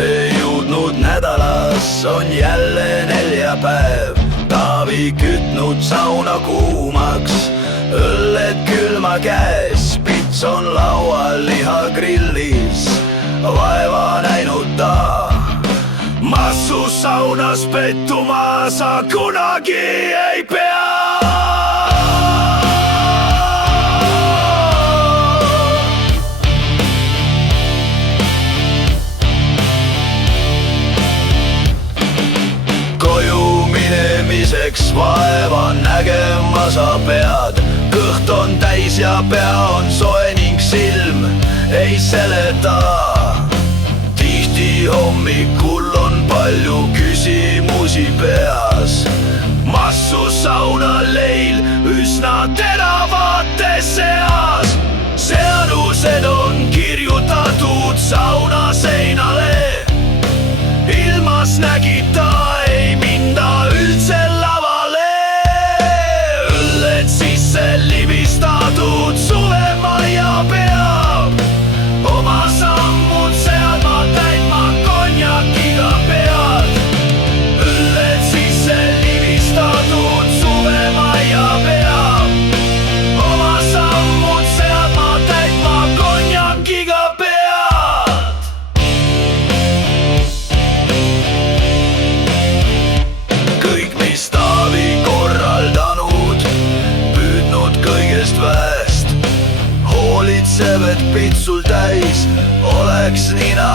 ei jõudnud nädalas, on jälle neljapäev. Taavi kütnud sauna kuumaks, õlled külma käes, pits on laual, liha grillis, vaeva näinud ta. Massu saunas pettuma sa kunagi ei pea. Vaeva nägema sa pead, kõht on täis ja pea on soe ning silm ei seleta. Tihti hommikul on palju küsimusi peas. Massu saunaleil üsna teravate seas. Seadused on kirjutatud sauna seinale. Ilmas nägid ta ei minda üldse libistatud suvemaia peab. Oma sammud seadma täitma konjakiga pead. Õlled sisse libistatud suvemaia peab. Oma sammud seadma täitma konjakiga pead. Kõik, mis Taavi korraldanud, kõigest väest, hoolitseb, et pits sul täis oleks nina